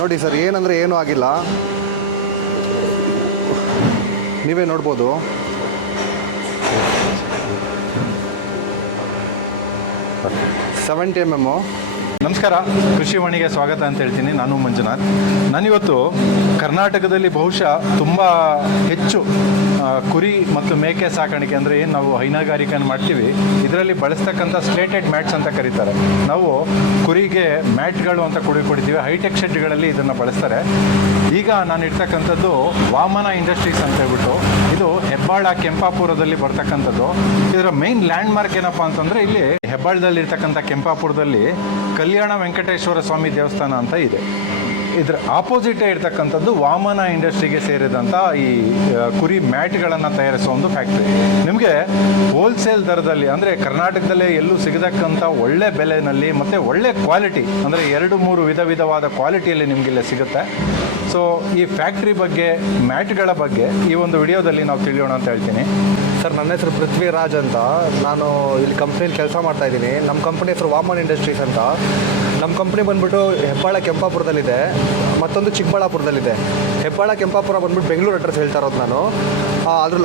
ನೋಡಿ ಸರ್, ಏನಂದರೆ ಏನೂ ಆಗಿಲ್ಲ, ನೀವೇ ನೋಡ್ಬೋದು. $70 mm. ನಮಸ್ಕಾರ, ಕೃಷಿ ವಾಣಿಗೆ ಸ್ವಾಗತ ಅಂತ ಹೇಳ್ತೀನಿ. ನಾನು ಮಂಜುನಾಥ್. ನಾನಿವತ್ತು ಕರ್ನಾಟಕದಲ್ಲಿ ಬಹುಶಃ ತುಂಬ ಹೆಚ್ಚು ಕುರಿ ಮತ್ತು ಮೇಕೆ ಸಾಕಾಣಿಕೆ ಅಂದರೆ ಏನು ನಾವು ಹೈನುಗಾರಿಕೆಯನ್ನು ಮಾಡ್ತೀವಿ, ಇದರಲ್ಲಿ ಬಳಸ್ತಕ್ಕಂಥ ಸ್ಲೇಟೆಡ್ ಮ್ಯಾಟ್ಸ್ ಅಂತ ಕರೀತಾರೆ. ನಾವು ಕುರಿಗೆ ಮ್ಯಾಟ್ಗಳು ಅಂತ ಕುಡಿತೀವಿ. ಹೈಟೆಕ್ ಶೆಡ್ಗಳಲ್ಲಿ ಇದನ್ನು ಬಳಸ್ತಾರೆ. ಈಗ ನಾನು ಇರ್ತಕ್ಕಂಥದ್ದು ವಾಮನ ಇಂಡಸ್ಟ್ರೀಸ್ ಅಂತ ಹೇಳ್ಬಿಟ್ಟು, ಇದು ಹೆಬ್ಬಾಳ ಕೆಂಪಾಪುರದಲ್ಲಿ ಬರ್ತಕ್ಕಂಥದ್ದು. ಇದರ ಮೇನ್ ಲ್ಯಾಂಡ್ ಮಾರ್ಕ್ ಏನಪ್ಪ ಅಂತಂದರೆ, ಇಲ್ಲಿ ಹೆಬ್ಬಾಳದಲ್ಲಿ ಇರ್ತಕ್ಕಂಥ ಕೆಂಪಾಪುರದಲ್ಲಿ ಕಲ್ಯಾಣ ವೆಂಕಟೇಶ್ವರ ಸ್ವಾಮಿ ದೇವಸ್ಥಾನ ಅಂತ ಇದೆ. ಇದರ ಆಪೋಸಿಟೇ ಇರ್ತಕ್ಕಂಥದ್ದು ವಾಮನ ಇಂಡಸ್ಟ್ರಿಗೆ ಸೇರಿದಂಥ ಈ ಕುರಿ ಮ್ಯಾಟ್ಗಳನ್ನು ತಯಾರಿಸೋ ಒಂದು ಫ್ಯಾಕ್ಟ್ರಿ. ನಿಮಗೆ ಹೋಲ್ಸೇಲ್ ದರದಲ್ಲಿ, ಅಂದರೆ ಕರ್ನಾಟಕದಲ್ಲೇ ಎಲ್ಲೂ ಸಿಗತಕ್ಕಂಥ ಒಳ್ಳೆ ಬೆಲೆಯಲ್ಲಿ ಮತ್ತು ಒಳ್ಳೆ ಕ್ವಾಲಿಟಿ, ಅಂದರೆ 2-3 ವಿಧವಾದ ಕ್ವಾಲಿಟಿಯಲ್ಲಿ ನಿಮಗಿಲ್ಲೇ ಸಿಗುತ್ತೆ. ಸೊ ಈ ಫ್ಯಾಕ್ಟ್ರಿ ಬಗ್ಗೆ, ಮ್ಯಾಟ್ಗಳ ಬಗ್ಗೆ ಈ ಒಂದು ವಿಡಿಯೋದಲ್ಲಿ ನಾವು ತಿಳಿಯೋಣ ಅಂತ ಹೇಳ್ತೀನಿ. ಸರ್, ನನ್ನ ಹೆಸರು ಪೃಥ್ವಿರಾಜ್ ಅಂತ. ನಾನು ಇಲ್ಲಿ ಕಂಪ್ನಿಯಲ್ಲಿ ಕೆಲಸ ಮಾಡ್ತಾಯಿದ್ದೀನಿ. ನಮ್ಮ ಕಂಪ್ನಿ ಹೆಸರು ವಾಮನ್ ಇಂಡಸ್ಟ್ರೀಸ್ ಅಂತ. ನಮ್ಮ ಕಂಪ್ನಿ ಬಂದುಬಿಟ್ಟು ಹೆಬ್ಬಾಳ ಕೆಂಪಾಪುರದಲ್ಲಿದೆ, ಮತ್ತೊಂದು ಚಿಕ್ಕಬಳ್ಳಾಪುರದಲ್ಲಿದೆ. ಹೆಬ್ಬಾಳ ಕೆಂಪಾಪುರ ಬಂದುಬಿಟ್ಟು ಬೆಂಗಳೂರು ಅಡ್ರೆಸ್ ಹೇಳ್ತಾ ಇರೋದು ನಾನು.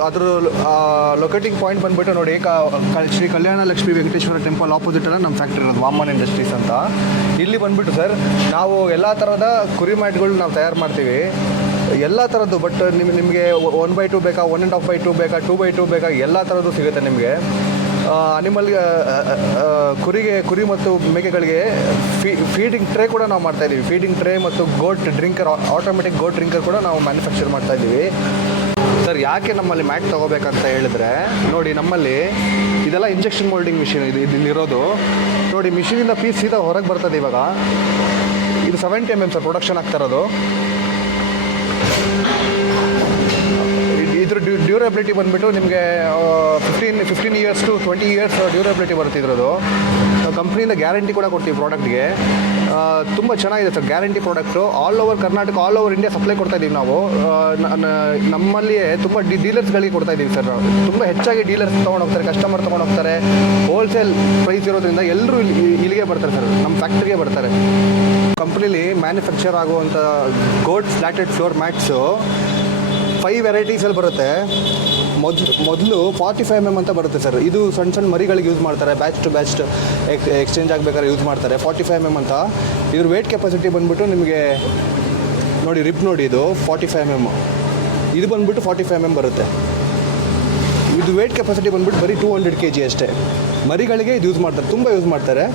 ಅದ್ರ ಲೊಕೇಟಿಂಗ್ ಪಾಯಿಂಟ್ ಬಂದುಬಿಟ್ಟು ನೋಡಿ, ಶ್ರೀ ಕಲ್ಯಾಣ ಲಕ್ಷ್ಮೀ ವೆಂಕಟೇಶ್ವರ ಟೆಂಪಲ್ ಆಪೋಸಿಟಲ್ಲ ನಮ್ಮ ಫ್ಯಾಕ್ಟ್ರಿ ಇರೋದು, ವಾಮನ್ ಇಂಡಸ್ಟ್ರೀಸ್ ಅಂತ. ಇಲ್ಲಿ ಬಂದುಬಿಟ್ಟು ಸರ್, ನಾವು ಎಲ್ಲ ಥರದ ಕುರಿ ಮ್ಯಾಟ್ಗಳು ನಾವು ತಯಾರು ಮಾಡ್ತೀವಿ, ಎಲ್ಲ ಥರದ್ದು. ಬಟ್ ನಿಮಗೆ 1/2 ಬೇಕಾ, 1.5/2 ಬೇಕಾ, 2/2 ಬೇಕಾ, ಎಲ್ಲ ಥರದ್ದು ಸಿಗುತ್ತೆ ನಿಮಗೆ. ಅನಿಮಲ್ಗೆ, ಕುರಿ ಮತ್ತು ಮೇಕೆಗಳಿಗೆ ಫೀಡಿಂಗ್ ಟ್ರೇ ಕೂಡ ನಾವು ಮಾಡ್ತಾಯಿದ್ದೀವಿ. ಫೀಡಿಂಗ್ ಟ್ರೇ ಮತ್ತು ಗೋಟ್ ಡ್ರಿಂಕರ್, ಆಟೋಮೆಟಿಕ್ ಗೋಟ್ ಡ್ರಿಂಕರ್ ಕೂಡ ನಾವು ಮ್ಯಾನುಫ್ಯಾಕ್ಚರ್ ಮಾಡ್ತಾಯಿದ್ದೀವಿ. ಸರ್, ಯಾಕೆ ನಮ್ಮಲ್ಲಿ ಮ್ಯಾಟ್ ತೊಗೋಬೇಕಂತ ಹೇಳಿದ್ರೆ, ನೋಡಿ ನಮ್ಮಲ್ಲಿ ಇದೆಲ್ಲ ಇಂಜೆಕ್ಷನ್ ಮೋಲ್ಡಿಂಗ್ ಮಿಷಿನ್ ಇಲ್ಲಿರೋದು. ನೋಡಿ, ಮಿಷಿನಿಂದ ಪೀಸ್ ಸೀದಾ ಹೊರಗೆ ಬರ್ತದೆ. ಇವಾಗ ಇದು 70 mm ಸರ್ ಪ್ರೊಡಕ್ಷನ್ ಆಗ್ತಾ ಇರೋದು. ಇದ್ರ ಡ್ಯೂರಬಿಲಿಟಿ ಬಂದುಬಿಟ್ಟು ನಿಮಗೆ 15 years to 20 years ಡ್ಯೂರಬಿಲಿಟಿ ಬರ್ತಿದ್ರದು. ಕಂಪ್ನಿಯಿಂದ ಗ್ಯಾರಂಟಿ ಕೂಡ ಕೊಡ್ತೀವಿ ಪ್ರಾಡಕ್ಟ್ಗೆ. ತುಂಬ ಚೆನ್ನಾಗಿದೆ sir guarantee product. All over Karnataka, all over India supply ಕೊಡ್ತಾಯಿದ್ದೀವಿ ನಾವು. ನಮ್ಮಲ್ಲಿಯೇ ತುಂಬ ಡೀಲರ್ಸ್ಗಳಿಗೆ ಕೊಡ್ತಾಯಿದ್ದೀವಿ ಸರ್. ತುಂಬ ಹೆಚ್ಚಾಗಿ ಡೀಲರ್ಸ್ ತೊಗೊಂಡೋಗ್ತಾರೆ, ಕಸ್ಟಮರ್ ತೊಗೊಂಡೋಗ್ತಾರೆ. ಹೋಲ್ಸೇಲ್ ಪ್ರೈಸ್ ಇರೋದ್ರಿಂದ ಎಲ್ಲರೂ ಇಲ್ಲಿಗೆ ಬರ್ತಾರೆ ಸರ್, ನಮ್ಮ ಫ್ಯಾಕ್ಟ್ರಿಗೆ ಬರ್ತಾರೆ. ಕಂಪ್ನಿಲಿ ಮ್ಯಾನುಫ್ಯಾಕ್ಚರ್ ಆಗುವಂಥ ಗೋಟ್ ಸ್ಲಾಟೆಡ್ ಫ್ಲೋರ್ ಮ್ಯಾಟ್ಸು 5 ವೆರೈಟೀಸಲ್ಲಿ ಬರುತ್ತೆ. ಮೊದಲು 45 mm ಅಂತ ಬರುತ್ತೆ ಸರ್. ಇದು ಸಣ್ಣ ಮರಿಗಳಿಗೆ ಯೂಸ್ ಮಾಡ್ತಾರೆ, ಬ್ಯಾಚ್ ಟು ಬ್ಯಾಚ್ ಎಕ್ಸ್ಚೇಂಜ್ ಆಗಬೇಕಾದ್ರೆ ಯೂಸ್ ಮಾಡ್ತಾರೆ. 45 mm ಅಂತ. ಇದ್ರ ವೇಟ್ ಕೆಪಾಸಿಟಿ ಬಂದುಬಿಟ್ಟು ನಿಮಗೆ ನೋಡಿ, ರಿಪ್ ನೋಡಿ, ಇದು 45 mm. ಇದು ಬಂದುಬಿಟ್ಟು 45 mm ಬರುತ್ತೆ. ಇದು ವೇಟ್ ಕೆಪಾಸಿಟಿ ಬಂದುಬಿಟ್ಟು ಬರೀ 200 kg ಅಷ್ಟೇ. ಮರಿಗಳಿಗೆ ಇದು ಯೂಸ್ ಮಾಡ್ತಾರೆ, ತುಂಬ ಯೂಸ್ ಮಾಡ್ತಾರೆ.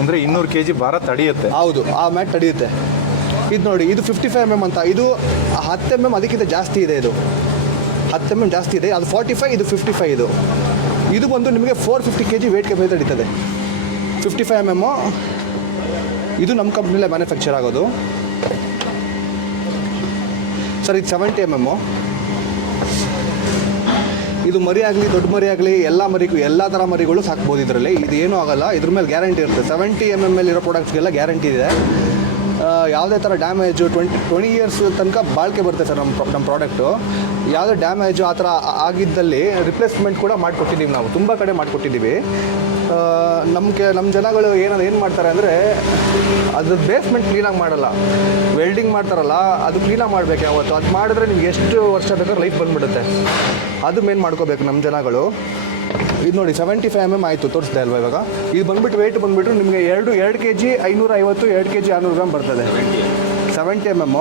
ಅಂದರೆ 200 kg ಭಾರ ತಡೆಯುತ್ತೆ. ಹೌದು, ಆ ಮ್ಯಾಟ್ ತಡೆಯುತ್ತೆ. ಇದು ನೋಡಿ, ಇದು 55 mm ಅಂತ. ಇದು 10 mm ಅದಕ್ಕಿಂತ ಜಾಸ್ತಿ ಇದೆ. ಇದು 10 mm ಜಾಸ್ತಿ ಇದೆ. ಅದು 45, ಇದು 55. ಇದು ಬಂದು ನಿಮಗೆ 450 kg ವೇಟ್ ಕೆಪಾಸಿಟಿ ತಡೀತದೆ. 55 mm. ಇದು ನಮ್ಮ ಕಂಪ್ನಿಲೇ ಮ್ಯಾನುಫ್ಯಾಕ್ಚರ್ ಆಗೋದು ಸರ್. ಇದು 70 mm. ಇದು ಮರಿ ಆಗಲಿ, ದೊಡ್ಡ ಮರಿ ಆಗಲಿ, ಎಲ್ಲ ಥರ ಮರಿಗಳು ಸಾಕ್ಬೋದು ಇದರಲ್ಲಿ. ಇದು ಏನೂ ಆಗೋಲ್ಲ, ಇದ್ರ ಮೇಲೆ ಗ್ಯಾರಂಟಿ ಇರುತ್ತೆ. 70 mm ಇರೋ ಪ್ರಾಡಕ್ಟ್ಸ್ಗೆಲ್ಲ ಗ್ಯಾರಂಟಿ ಇದೆ. ಯಾವುದೇ ಥರ ಡ್ಯಾಮೇಜು 20 years ತನಕ ಬಾಳಿಕೆ ಬರುತ್ತೆ ಸರ್ ನಮ್ಮ ಪ್ರಾಡಕ್ಟು. ಯಾವುದೇ ಡ್ಯಾಮೇಜು ಆ ಥರ ಆಗಿದ್ದಲ್ಲಿ ರಿಪ್ಲೇಸ್ಮೆಂಟ್ ಕೂಡ ಮಾಡಿಕೊಟ್ಟಿದ್ದೀವಿ ನಾವು, ತುಂಬ ಕಡೆ ಮಾಡಿಕೊಟ್ಟಿದ್ದೀವಿ. ನಮ್ಮ ಜನಗಳು ಏನು ಮಾಡ್ತಾರೆ ಅಂದರೆ, ಅದು ಬೇಸ್ಮೆಂಟ್ ಕ್ಲೀನಾಗಿ ಮಾಡಲ್ಲ, ವೆಲ್ಡಿಂಗ್ ಮಾಡ್ತಾರಲ್ಲ, ಅದು ಕ್ಲೀನಾಗಿ ಮಾಡಬೇಕು ಯಾವತ್ತು. ಅದು ಮಾಡಿದ್ರೆ ನಿಮ್ಗೆ ಎಷ್ಟು ವರ್ಷ ಬೇಕಾದ್ರೆ ಲೈಫ್ ಬಂದುಬಿಡುತ್ತೆ. ಅದು ಮೇನ್ ಮಾಡ್ಕೋಬೇಕು ನಮ್ಮ ಜನಗಳು. ಇದು ನೋಡಿ 75 mm ಆಯಿತು, ತೋರಿಸ್ದೆ ಅಲ್ವಾ ಇವಾಗ. ಇದು ಬಂದುಬಿಟ್ಟು ವೆಯ್ಟ್ ಬಂದುಬಿಟ್ಟು ನಿಮಗೆ 2 kg 550, 2 kg 600 ಗ್ರಾಮ್ ಬರ್ತದೆ. 70 mm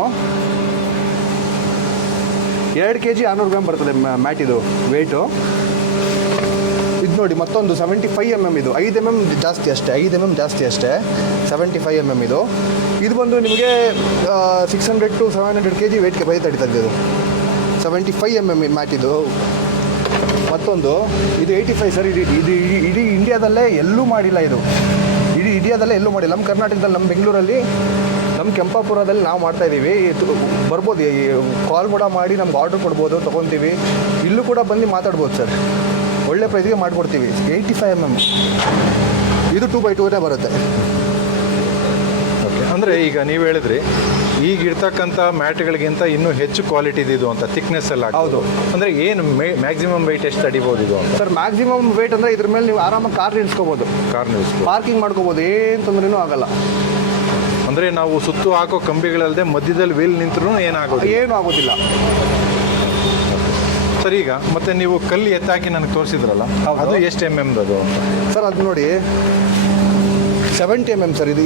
2 kg 600 ಗ್ರಾಮ್ ಬರ್ತದೆ ಮ್ಯಾಟ್ ಇದು ವೆಯ್ಟು. ಇದು ನೋಡಿ ಮತ್ತೊಂದು 75 mm. ಇದು 5 mm ಜಾಸ್ತಿ ಅಷ್ಟೇ, 5 mm ಜಾಸ್ತಿ ಅಷ್ಟೇ. 75 mm ಇದು ಬಂದು ನಿಮಗೆ 600 to 700 kg ವೆಯ್ಟ್ ಕೆಪಾಸಿಟಿ ತಡೀತದೆ. ಇದು 75 mm ಮ್ಯಾಟ್. ಇದು ಮತ್ತೊಂದು ಇದು 85 ಸರ್. ಇಡೀ ಇಂಡಿಯಾದಲ್ಲೇ ಎಲ್ಲೂ ಮಾಡಿಲ್ಲ ಇದು. ಇಡೀ ಇಂಡಿಯಾದಲ್ಲೇ ಎಲ್ಲೂ ಮಾಡಿಲ್ಲ. ನಮ್ಮ ಕರ್ನಾಟಕದಲ್ಲಿ, ನಮ್ಮ ಬೆಂಗಳೂರಲ್ಲಿ, ನಮ್ಮ ಕೆಂಪಾಪುರದಲ್ಲಿ ನಾವು ಮಾಡ್ತಾಯಿದ್ದೀವಿ. ಬರ್ಬೋದು, ಕಾಲ್ ಕೂಡ ಮಾಡಿ ನಮ್ಗೆ ಆರ್ಡ್ರ್ ಕೊಡ್ಬೋದು, ತೊಗೊತೀವಿ. ಇಲ್ಲೂ ಕೂಡ ಬಂದು ಮಾತಾಡ್ಬೋದು ಸರ್, ಒಳ್ಳೆ ಪ್ರೈಸ್ಗೆ ಮಾಡಿಕೊಡ್ತೀವಿ. 85 mm. ಇದು 2/2 ಬರುತ್ತೆ. ಓಕೆ. ಅಂದರೆ ಈಗ ನೀವು ಹೇಳಿದ್ರಿ ಈಗ ಇರ್ತಕ್ಕಂಥ ಮ್ಯಾಟ್ಗಳಿಗಿಂತ ಇನ್ನೂ ಹೆಚ್ಚು ಕ್ವಾಲಿಟಿ ಇದು ಅಂತ ಥಿಕ್ನೆಸ್ ಎಲ್ಲ ಹೌದು. ಅಂದರೆ ಏನು ಮ್ಯಾಕ್ಸಿಮಮ್ ವೆಯ್ಟ್ ಎಷ್ಟು ತಡಿಬೋದು ಇದು ಅಂತ? ಸರ್ ಮ್ಯಾಕ್ಸಿಮಮ್ ವೇಟ್ ಅಂದರೆ ಇದ್ರ ಮೇಲೆ ನೀವು ಆರಾಮಾಗಿ ಕಾರ್ ನಿಲ್ಸ್ಕೋಬೋದು, ಕಾರ್ ನಿಲ್ಸ್ ಪಾರ್ಕಿಂಗ್ ಮಾಡ್ಕೋಬೋದು, ಏನು ತೊಂದರೆನೂ ಆಗಲ್ಲ. ಅಂದರೆ ನಾವು ಸುತ್ತು ಹಾಕೋ ಕಂಬಿಗಳಲ್ಲದೆ ಮಧ್ಯದಲ್ಲಿ ವೀಲ್ ನಿಂತರೂ ಏನಾಗೋದು? ಏನೂ ಆಗೋದಿಲ್ಲ. ಸರ್ ಈಗ ಮತ್ತೆ ನೀವು ಕಲ್ಲು ಎತ್ತಾಕಿ ನನಗೆ ತೋರಿಸಿದ್ರಲ್ಲ, ಅದು ಎಷ್ಟು ಎಮ್ ಎಮ್ದು ಅದು ಅಂತ? ಸರ್ ಅದು ನೋಡಿ 70 mm ಸರ್ ಇದು.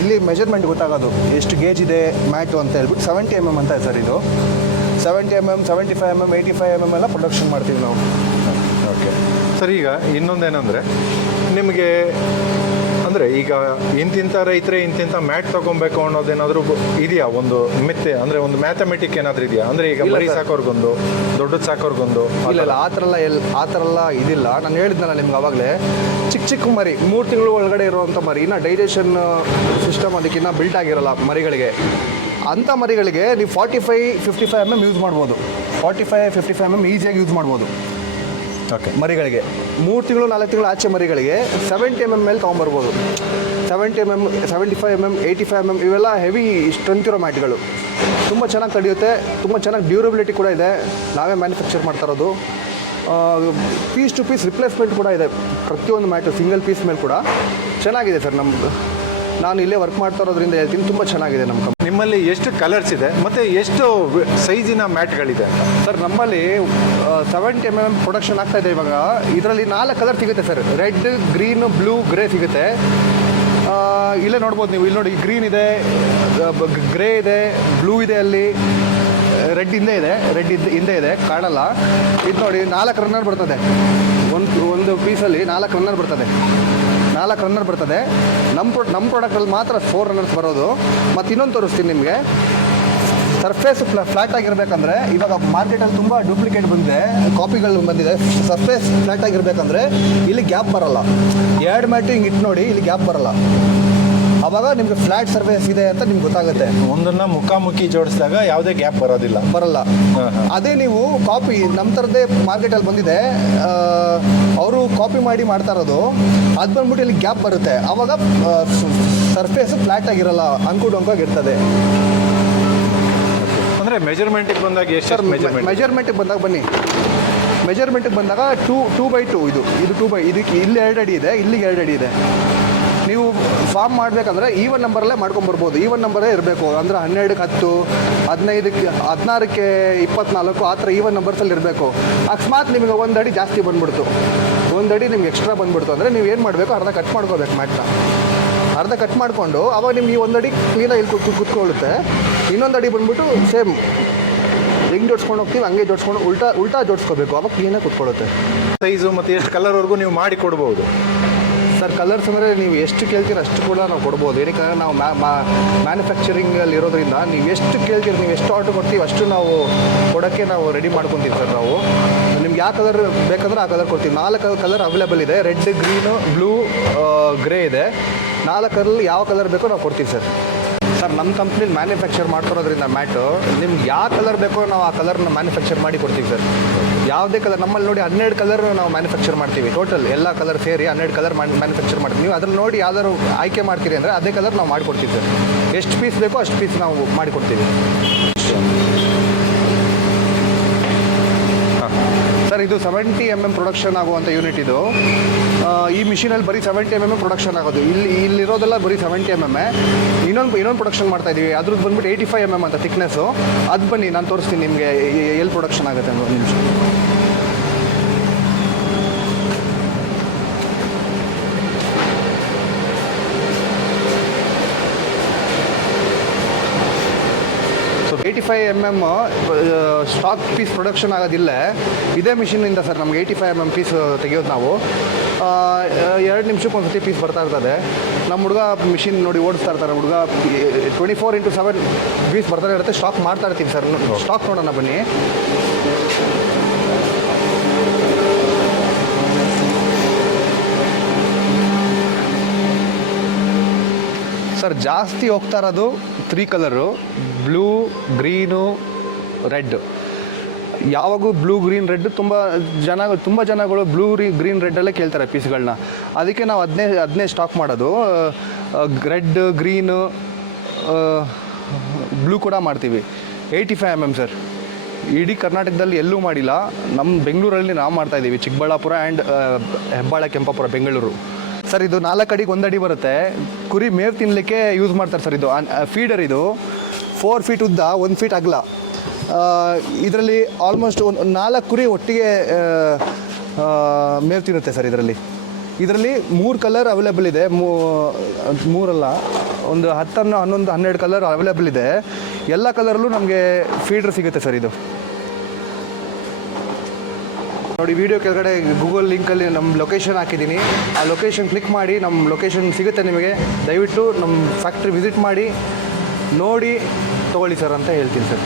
ಇಲ್ಲಿ ಮೆಜರ್ಮೆಂಟ್ ಗೊತ್ತಾಗೋದು ಎಷ್ಟು ಗೇಜ್ ಇದೆ ಮ್ಯಾಟು ಅಂತ ಹೇಳ್ಬಿಟ್ಟು 70 mm ಅಂತ ಸರ್ ಇದು. 70 mm, 75 mm, 85 mm ಎಲ್ಲ ಪ್ರೊಡಕ್ಷನ್ ಮಾಡ್ತೀವಿ ನಾವು. ಓಕೆ ಸರ್, ಈಗ ಇನ್ನೊಂದೇನೆಂದರೆ ನಿಮಗೆ ಅಂದರೆ ಈಗ ಇಂತಿಂಥ ರೈತರೇ ಇಂತಿಂಥ ಮ್ಯಾಟ್ ತೊಗೊಬೇಕು ಅನ್ನೋದೇನಾದರೂ ಇದೆಯಾ? ಒಂದು ಮಿತ್ತೆ ಅಂದರೆ ಒಂದು ಮ್ಯಾಥಮೆಟಿಕ್ ಏನಾದರೂ ಇದೆಯಾ? ಅಂದರೆ ಈಗ ಮರಿ ಸಾಕೋರ್ಗೊಂದು, ದೊಡ್ಡದು ಸಾಕೋರ್ಗೊಂದು? ಇಲ್ಲ ಆ ಥರ ಎಲ್ಲ ಇದಿಲ್ಲ. ನಾನು ಹೇಳಿದ್ನಲ್ಲ ನಿಮ್ಗೆ ಆವಾಗಲೇ, ಚಿಕ್ಕ ಮರಿ 3 ತಿಂಗಳು ಒಳಗಡೆ ಇರುವಂಥ ಮರಿ, ಇನ್ನು ಡೈಜೆಷನ್ ಸಿಸ್ಟಮ್ ಅದಕ್ಕಿನ್ನ ಬಿಲ್ಟ್ ಆಗಿರಲ್ಲ ಮರಿಗಳಿಗೆ. ಅಂಥ ಮರಿಗಳಿಗೆ ನೀವು 45-55 mm ಯೂಸ್ ಮಾಡ್ಬೋದು. 45-55 mm ಈಸಿಯಾಗಿ ಯೂಸ್ ಮಾಡ್ಬೋದು. ಓಕೆ, ಮರಿಗಳಿಗೆ 3 ತಿಂಗಳು 4 ತಿಂಗಳು ಆಚೆ ಮರಿಗಳಿಗೆ 70 mm ಮೇಲೆ ತೊಗೊಂಬರ್ಬೋದು. 70 mm, 75 mm, 85 mm ಇವೆಲ್ಲ ಹೆವಿ ಸ್ಟ್ರೆಂತ್ ಇರೋ ಮ್ಯಾಟ್ಗಳು. ತುಂಬ ಚೆನ್ನಾಗಿ ತಡೆಯುತ್ತೆ, ತುಂಬ ಚೆನ್ನಾಗಿ ಡ್ಯೂರಬಿಲಿಟಿ ಕೂಡ ಇದೆ. ನಾವೇ ಮ್ಯಾನುಫ್ಯಾಕ್ಚರ್ ಮಾಡ್ತಾ ಇರೋದು. ಪೀಸ್ ಟು ಪೀಸ್ ರಿಪ್ಲೇಸ್ಮೆಂಟ್ ಕೂಡ ಇದೆ ಪ್ರತಿಯೊಂದು ಮ್ಯಾಟು, ಸಿಂಗಲ್ ಪೀಸ್ ಮೇಲೆ ಕೂಡ ಚೆನ್ನಾಗಿದೆ ಸರ್. ನಮ್ಮದು ನಾನು ಇಲ್ಲೇ ವರ್ಕ್ ಮಾಡ್ತಾ ಇರೋದ್ರಿಂದ ಹೇಳ್ತೀನಿ, ತುಂಬ ಚೆನ್ನಾಗಿದೆ ನಮ್ಮ ಕಂಪ್ನಿ. ನಿಮ್ಮಲ್ಲಿ ಎಷ್ಟು ಕಲರ್ಸ್ ಇದೆ ಮತ್ತು ಎಷ್ಟು ಸೈಜಿನ ಮ್ಯಾಟ್ಗಳಿದೆ? ಸರ್ ನಮ್ಮಲ್ಲಿ 70 mm ಪ್ರೊಡಕ್ಷನ್ ಆಗ್ತಾ ಇದೆ ಇವಾಗ. ಇದರಲ್ಲಿ 4 ಕಲರ್ ಸಿಗುತ್ತೆ sir. Red, green, blue, grey ಸಿಗುತ್ತೆ. ಇಲ್ಲೇ ನೋಡ್ಬೋದು ನೀವು. ಇಲ್ಲಿ ನೋಡಿ, ಗ್ರೀನ್ ಇದೆ, ಗ್ರೇ ಇದೆ, ಬ್ಲೂ ಇದೆ, ಅಲ್ಲಿ ರೆಡ್ ಹಿಂದೆ ಇದೆ, ಕಾಣಲ್ಲ. ಇದು ನೋಡಿ 4 ರನ್ನರ್ ಬರ್ತದೆ. ಒಂದು ಪೀಸಲ್ಲಿ 4 ರನ್ನರ್ ಬರ್ತದೆ. 4 ರನ್ನರ್ ಬರ್ತದೆ. ನಮ್ಮ ಪ್ರಾಡಕ್ಟಲ್ಲಿ ಮಾತ್ರ 4 ರನ್ನರ್ಸ್ ಬರೋದು. ಮತ್ತು ಇನ್ನೊಂದು ತೋರಿಸ್ತೀನಿ ನಿಮಗೆ. ಸರ್ಫೇಸ್ ಫ್ಲಾಟ್ ಆಗಿರಬೇಕಂದ್ರೆ, ಇವಾಗ ಮಾರ್ಕೆಟಲ್ಲಿ ತುಂಬ ಡೂಪ್ಲಿಕೇಟ್ ಬಂದಿದೆ, ಕಾಪಿಗಳು ಬಂದಿದೆ. ಸರ್ಫೇಸ್ ಫ್ಲಾಟ್ ಆಗಿರಬೇಕಂದ್ರೆ ಇಲ್ಲಿ ಗ್ಯಾಪ್ ಬರಲ್ಲ. 2 ಮ್ಯಾಟು ಹಿಂಗೆ ಇಟ್ಟು ನೋಡಿ, ಇಲ್ಲಿ ಗ್ಯಾಪ್ ಬರಲ್ಲ. ಆವಾಗ ನಿಮಗೆ ಫ್ಲಾಟ್ ಸರ್ಫೇಸ್ ಇದೆ ಅಂತ ನಿಮ್ಗೆ ಗೊತ್ತಾಗುತ್ತೆ. ಒಂದನ್ನು ಮುಖಾಮುಖಿ ಜೋಡಿಸಿದಾಗ ಯಾವುದೇ ಗ್ಯಾಪ್ ಬರಲ್ಲ. ಅದೇ ನೀವು ಕಾಪಿ ನಮ್ಮ ಥರದ್ದೇ ಮಾರ್ಕೆಟಲ್ಲಿ ಬಂದಿದೆ, ಅವರು ಕಾಪಿ ಮಾಡಿ ಮಾಡ್ತಾ ಇರೋದು. ಅದು ಬಂದ್ಬಿಟ್ಟು ಇಲ್ಲಿ ಗ್ಯಾಪ್ ಬರುತ್ತೆ. ಆವಾಗ ಸರ್ಫೇಸು ಫ್ಲಾಟ್ ಆಗಿರಲ್ಲ, ಅಂಕುಡೊಂಕಾಗಿರ್ತದೆ. ಅಂದರೆ ಮೆಜರ್ಮೆಂಟಿಗೆ ಬಂದಾಗ ಎಷ್ಟು? ಮೆಜರ್ಮೆಂಟಿಗೆ ಬಂದಾಗ ಬನ್ನಿ. ಮೆಜರ್ಮೆಂಟಿಗೆ ಬಂದಾಗ 2x2 ಇದು 2x, ಇದಕ್ಕೆ ಇಲ್ಲಿ 2 ಅಡಿ ಇದೆ, ಇಲ್ಲಿಗೆ 2 ಅಡಿ ಇದೆ. ನೀವು ಫಾರ್ಮ್ ಮಾಡಬೇಕಂದ್ರೆ ಈವನ್ ನಂಬರಲ್ಲೇ ಮಾಡ್ಕೊಂಬರ್ಬೋದು. ಈವನ್ ನಂಬರೇ ಇರಬೇಕು. ಅಂದರೆ 12ಕ್ಕೆ 10, 15ಕ್ಕೆ 16ಕ್ಕೆ 24 ಆ ಥರ ಈವನ್ ನಂಬರ್ಸಲ್ಲಿ ಇರಬೇಕು. ಅಕಸ್ಮಾತ್ ನಿಮಗೆ 1 ಅಡಿ ಜಾಸ್ತಿ ಬಂದ್ಬಿಡ್ತು, 1 ಅಡಿ ನಿಮ್ಗೆ ಎಕ್ಸ್ಟ್ರಾ ಬಂದ್ಬಿಡ್ತು ಅಂದರೆ ನೀವು ಏನು ಮಾಡಬೇಕು, ಅರ್ಧ ಕಟ್ ಮಾಡ್ಕೋಬೇಕು ಮ್ಯಾಟ್ನ. ಅರ್ಧ ಕಟ್ ಮಾಡಿಕೊಂಡು ಅವಾಗ ನಿಮ್ಗೆ ಈ 1 ಅಡಿ ಕ್ಲೀನಾಗಿ ಇಲ್ಲಿ ಕುತ್ಕೊಳ್ಳುತ್ತೆ. ಇನ್ನೊಂದು ಅಡಿ ಬಂದ್ಬಿಟ್ಟು ಸೇಮ್ ಹೆಂಗೆ ಜೋಡಿಸ್ಕೊಂಡು ಹೋಗ್ತೀವಿ ಹಂಗೆ ಜೋಡಿಸ್ಕೊಂಡು ಉಲ್ಟಾ ಜೋಡಿಸ್ಕೋಬೇಕು. ಅವಾಗ ಕ್ಲೀನಾಗಿ ಕುತ್ಕೊಳ್ಳುತ್ತೆ. ಸೈಜು ಮತ್ತು ಎಷ್ಟು ಕಲರ್ವರೆಗೂ ನೀವು ಮಾಡಿ ಕೊಡ್ಬೋದು ಸರ್? ಕಲರ್ಸ್ ಅಂದರೆ ನೀವು ಎಷ್ಟು ಕೇಳ್ತೀರ ಅಷ್ಟು ಕೂಡ ನಾವು ಕೊಡ್ಬೋದು. ಏನಕ್ಕೆ ನಾವು ಮ್ಯಾನುಫ್ಯಾಕ್ಚರಿಂಗಲ್ಲಿ ಇರೋದ್ರಿಂದ ನೀವು ಎಷ್ಟು ಕೇಳ್ತೀರಿ, ನೀವು ಎಷ್ಟು ಆರ್ಡ್ರ್ ಕೊಡ್ತೀವಿ ಅಷ್ಟು ನಾವು ಕೊಡೋಕ್ಕೆ ನಾವು ರೆಡಿ ಮಾಡ್ಕೊತೀವಿ ಸರ್. ನಾವು ನಿಮ್ಗೆ ಯಾವ ಕಲರ್ ಬೇಕಂದ್ರೆ ಆ ಕಲರ್ ಕೊಡ್ತೀವಿ. 4 ಕಲರ್ ಅವೈಲೇಬಲ್ ಇದೆ. ರೆಡ್, ಗ್ರೀನು, ಬ್ಲೂ, ಗ್ರೇ ಇದೆ. 4 ಯಾವ ಕಲರ್ ಬೇಕೋ ನಾವು ಕೊಡ್ತೀವಿ ಸರ್. ಸರ್ ನಮ್ಮ ಕಂಪ್ನಿಲಿ ಮ್ಯಾನುಫ್ಯಾಕ್ಚರ್ ಮಾಡ್ತಿರೋದ್ರಿಂದ ಮ್ಯಾಟು ನಿಮ್ಗೆ ಯಾವ ಕಲರ್ ಬೇಕೋ ನಾವು ಆ ಕಲರ್ನ ಮ್ಯಾನುಫ್ಯಾಕ್ಚರ್ ಮಾಡಿ ಕೊಡ್ತೀವಿ ಸರ್. ಯಾವುದೇ ಕಲರ್ ನಮ್ಮಲ್ಲಿ ನೋಡಿ 12 ಕಲರ್ ನಾವು ಮ್ಯಾನುಫ್ಯಾಕ್ಚರ್ ಮಾಡ್ತೀವಿ. ಟೋಟಲ್ ಎಲ್ಲ ಕಲರ್ ಸೇರಿ 12 ಕಲರ್ ಮ್ಯಾನುಫ್ಯಾಕ್ಚರ್ ಮಾಡ್ತೀವಿ. ನೀವು ಅದ್ರಲ್ಲಿ ನೋಡಿ ಯಾವ್ದಾದ್ರು ಆಯ್ಕೆ ಮಾಡ್ತೀರಿ ಅಂದರೆ ಅದೇ ಕಲರ್ ನಾವು ಮಾಡಿಕೊಡ್ತೀವಿ ಸರ್. ಎಷ್ಟು ಪೀಸ್ ಬೇಕೋ ಅಷ್ಟು ಪೀಸ್ ನಾವು ಮಾಡಿಕೊಡ್ತೀವಿ ಸರ್. ಇದು 70 mm ಪ್ರೊಡಕ್ಷನ್ ಆಗುವಂಥ ಯೂನಿಟ್ ಇದು. ಈ ಮಿಷಿನಲ್ಲಿ ಬರೀ 70 mm ಪ್ರೊಡಕ್ಷನ್ ಆಗೋದು. ಇಲ್ಲಿರೋದೆಲ್ಲ ಬರೀ 70 mm. ಇನ್ನೊಂದು ಪ್ರೊಡಕ್ಷನ್ ಮಾಡ್ತಾ ಇದ್ದೀವಿ. ಅದ್ರದ್ದು ಬಂದ್ಬಿಟ್ಟು 85 mm ಅಂತ ಥಿಕ್ನೆಸ್ಸು. ಅದು ಬನ್ನಿ ನಾನು ತೋರಿಸ್ತೀನಿ ನಿಮಗೆ ಎಲ್ಲಿ ಪ್ರೊಡಕ್ಷನ್ ಆಗುತ್ತೆ ಅನ್ನೋ ನಿಮಿಷ. So 85 mm stock piece production ಆಗೋದಿಲ್ಲ. ಇದೇ ಮಿಷಿನಿಂದ ಸರ್ ನಮ್ಗೆ 85 mm ಪೀಸ್ ತೆಗೆಯೋದು ನಾವು. 2 ನಿಮಿಷಕ್ಕೆ ಒಂದು ಸತಿ ಪೀಸ್ ಬರ್ತಾ ಇರ್ತದೆ. ನಮ್ಮ ಹುಡುಗ ಮಿಷಿನ್ ನೋಡಿ ಓಡಿಸ್ತಾ ಇರ್ತಾರೆ. ಹುಡುಗ 24x7 ಪೀಸ್ ಬರ್ತಾನೆ ಇರುತ್ತೆ. ಸ್ಟಾಕ್ ಮಾಡ್ತಾ ಇರ್ತೀವಿ ಸರ್. ಸ್ಟಾಕ್ ನೋಡೋಣ ಬನ್ನಿ. ಸರ್ ಜಾಸ್ತಿ ಹೋಗ್ತಾ ಇರೋದು 3 ಕಲರು, ಬ್ಲೂ, ಗ್ರೀನು, ರೆಡ್. ಯಾವಾಗೂ ಬ್ಲೂ, ಗ್ರೀನ್, ರೆಡ್ ತುಂಬ ಜನಗಳು ಬ್ಲೂ, ಗ್ರೀನ್, ರೆಡ್ಡಲ್ಲೇ ಕೇಳ್ತಾರೆ ಪೀಸ್ಗಳನ್ನ. ಅದಕ್ಕೆ ನಾವು ಅದನ್ನೇ ಸ್ಟಾಕ್ ಮಾಡೋದು. ರೆಡ್, ಗ್ರೀನು, ಬ್ಲೂ ಕೂಡ ಮಾಡ್ತೀವಿ. 85 mm ಸರ್. ಇಡೀ ಕರ್ನಾಟಕದಲ್ಲಿ ಎಲ್ಲೂ ಮಾಡಿಲ್ಲ. ನಮ್ಮ ಬೆಂಗಳೂರಲ್ಲಿ ನಾವು ಮಾಡ್ತಾಯಿದ್ದೀವಿ, ಚಿಕ್ಕಬಳ್ಳಾಪುರ ಆ್ಯಂಡ್ ಹೆಬ್ಬಾಳ, ಕೆಂಪಾಪುರ, ಬೆಂಗಳೂರು. ಸರ್ ಇದು 4 ಅಡಿಗೆ 1 ಅಡಿ ಬರುತ್ತೆ. ಕುರಿ ಮೇವು ತಿನ್ನಲಿಕ್ಕೆ ಯೂಸ್ ಮಾಡ್ತಾರೆ ಸರ್. ಇದು ಫೀಡರ್. ಇದು 4 ಫೀಟ್ ಉದ್ದ, 1 ಫೀಟ್ ಅಗಲ. ಇದರಲ್ಲಿ ಆಲ್ಮೋಸ್ಟ್ ಒಂದು 4 ಕುರಿ ಒಟ್ಟಿಗೆ ಮೇವು ತಿನ್ನುತ್ತೆ ಸರ್. ಇದರಲ್ಲಿ 3 ಕಲರ್ ಅವೈಲೇಬಲ್ ಇದೆ. 3 ಅಲ್ಲ, ಒಂದು 10, 11, 12 ಕಲರ್ ಅವೈಲೇಬಲ್ ಇದೆ. ಎಲ್ಲ ಕಲರಲ್ಲೂ ನಮಗೆ ಫೀಡರ್ ಸಿಗುತ್ತೆ ಸರ್. ಇದು ನೋಡಿ, ವಿಡಿಯೋ ಕೆಳಗಡೆ ಗೂಗಲ್ ಲಿಂಕಲ್ಲಿ ನಮ್ಮ ಲೊಕೇಶನ್ ಹಾಕಿದ್ದೀನಿ. ಆ ಲೊಕೇಶನ್ ಕ್ಲಿಕ್ ಮಾಡಿ ನಮ್ಮ ಲೊಕೇಶನ್ ಸಿಗುತ್ತೆ ನಿಮಗೆ. ದಯವಿಟ್ಟು ನಮ್ಮ ಫ್ಯಾಕ್ಟ್ರಿ ವಿಸಿಟ್ ಮಾಡಿ ನೋಡಿ ತೊಗೊಳ್ಳಿ ಸರ್ ಅಂತ ಹೇಳ್ತೀನಿ ಸರ್.